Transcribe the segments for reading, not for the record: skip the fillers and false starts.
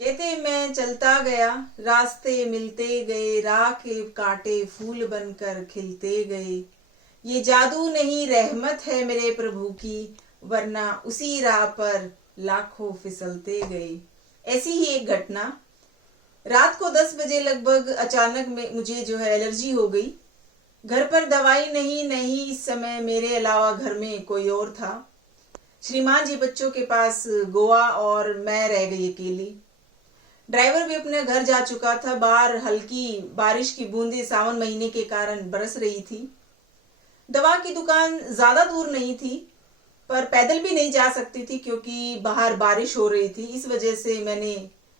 कहते मैं चलता गया, रास्ते मिलते गए, राह के कांटे फूल बनकर खिलते गए। ये जादू नहीं रहमत है मेरे प्रभु की, वरना उसी राह पर लाखों फिसलते गए। ऐसी ही एक घटना, रात को 10 बजे लगभग अचानक में मुझे एलर्जी हो गई। घर पर दवाई नहीं, इस समय मेरे अलावा घर में कोई और था। श्रीमान जी बच्चों के पास गोवा और मैं रह गई अकेली। ड्राइवर भी अपने घर जा चुका था। बाहर हल्की बारिश की बूंदें सावन महीने के कारण बरस रही थी। दवा की दुकान ज्यादा दूर नहीं थी, पर पैदल भी नहीं जा सकती थी क्योंकि बाहर बारिश हो रही थी। इस वजह से मैंने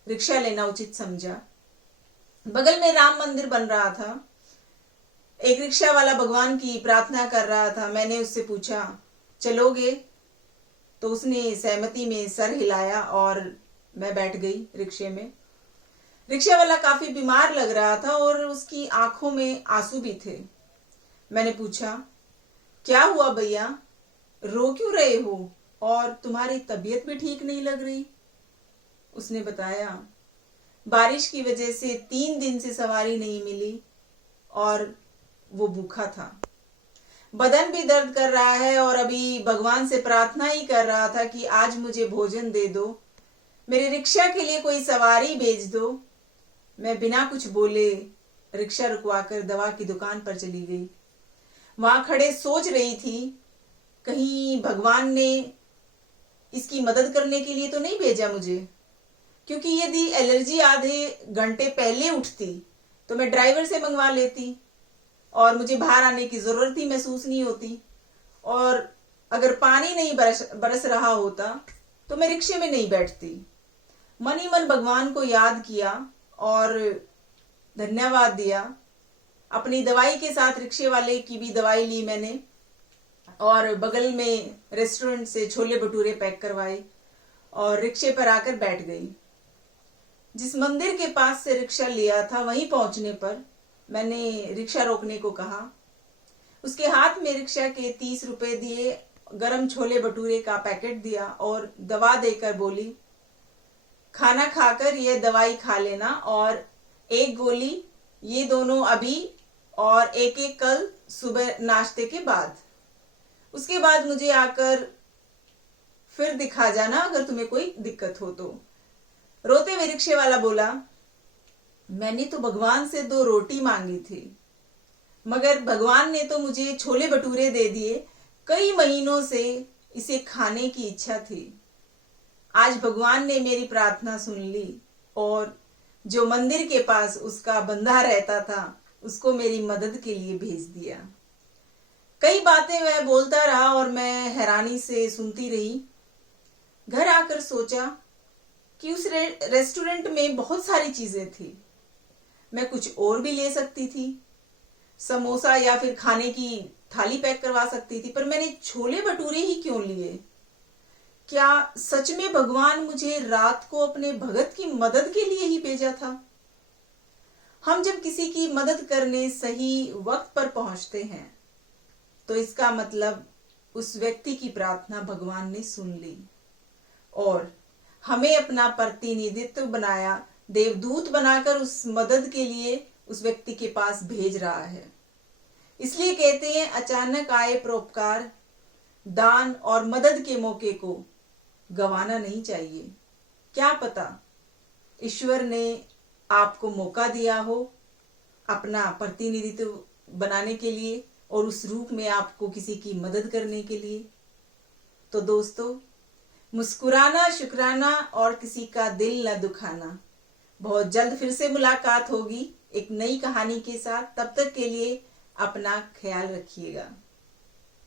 रिक्शा लेना उचित समझा। बगल में राम मंदिर बन रहा था। एक रिक्शा वाला भगवान की प्रार्थना कर रहा था। मैंने उससे पूछा, चलोगे? तो उसने सहमति में सर हिलाया और मैं बैठ गई रिक्शे में। रिक्शा वाला काफी बीमार लग रहा था और उसकी आंखों में आंसू भी थे। मैंने पूछा, क्या हुआ भैया, रो क्यों रहे हो और तुम्हारी तबीयत भी ठीक नहीं लग रही? उसने बताया, बारिश की वजह से 3 दिन से सवारी नहीं मिली और वो भूखा था। बदन भी दर्द कर रहा है और अभी भगवान से प्रार्थना ही कर रहा था कि आज मुझे भोजन दे दो, मेरे रिक्शा के लिए कोई सवारी भेज दो। मैं बिना कुछ बोले रिक्शा रुकवाकर दवा की दुकान पर चली गई। वहां खड़े सोच रही थी, कहीं भगवान ने इसकी मदद करने के लिए तो नहीं भेजा मुझे, क्योंकि यदि एलर्जी आधे घंटे पहले उठती तो मैं ड्राइवर से मंगवा लेती और मुझे बाहर आने की जरूरत ही महसूस नहीं होती। और अगर पानी नहीं बरस रहा होता तो मैं रिक्शे में नहीं बैठती। मन ही मन भगवान को याद किया और धन्यवाद दिया। अपनी दवाई के साथ रिक्शे वाले की भी दवाई ली मैंने और बगल में रेस्टोरेंट से छोले भटूरे पैक करवाए और रिक्शे पर आकर बैठ गई। जिस मंदिर के पास से रिक्शा लिया था वहीं पहुंचने पर मैंने रिक्शा रोकने को कहा। उसके हाथ में रिक्शा के 30 रुपए दिए, गरम छोले भटूरे का पैकेट दिया और दवा देकर बोली, खाना खाकर यह दवाई खा लेना और 1 गोली ये दोनों अभी और 1 कल सुबह नाश्ते के बाद। उसके बाद मुझे आकर फिर दिखा जाना अगर तुम्हें कोई दिक्कत हो तो। रोते हुए रिक्शे वाला बोला, मैंने तो भगवान से 2 रोटी मांगी थी, मगर भगवान ने तो मुझे छोले भटूरे दे दिए। कई महीनों से इसे खाने की इच्छा थी। आज भगवान ने मेरी प्रार्थना सुन ली और जो मंदिर के पास उसका बंदा रहता था उसको मेरी मदद के लिए भेज दिया। कई बातें वह बोलता रहा और मैं हैरानी से सुनती रही। घर आकर सोचा कि उस रेस्टोरेंट में बहुत सारी चीजें थी, मैं कुछ और भी ले सकती थी, समोसा या फिर खाने की थाली पैक करवा सकती थी, पर मैंने छोले भटूरे ही क्यों लिए? क्या सच में भगवान मुझे रात को अपने भगत की मदद के लिए ही भेजा था? हम जब किसी की मदद करने सही वक्त पर पहुंचते हैं तो इसका मतलब उस व्यक्ति की प्रार्थना भगवान ने सुन ली और हमें अपना प्रतिनिधित्व बनाया, देवदूत बनाकर उस मदद के लिए उस व्यक्ति के पास भेज रहा है। इसलिए कहते हैं, अचानक आए परोपकार, दान और मदद के मौके को गंवाना नहीं चाहिए। क्या पता ईश्वर ने आपको मौका दिया हो अपना प्रतिनिधित्व बनाने के लिए और उस रूप में आपको किसी की मदद करने के लिए। तो दोस्तों, मुस्कुराना, शुक्राना और किसी का दिल न दुखाना। बहुत जल्द फिर से मुलाकात होगी एक नई कहानी के साथ। तब तक के लिए अपना ख्याल रखिएगा।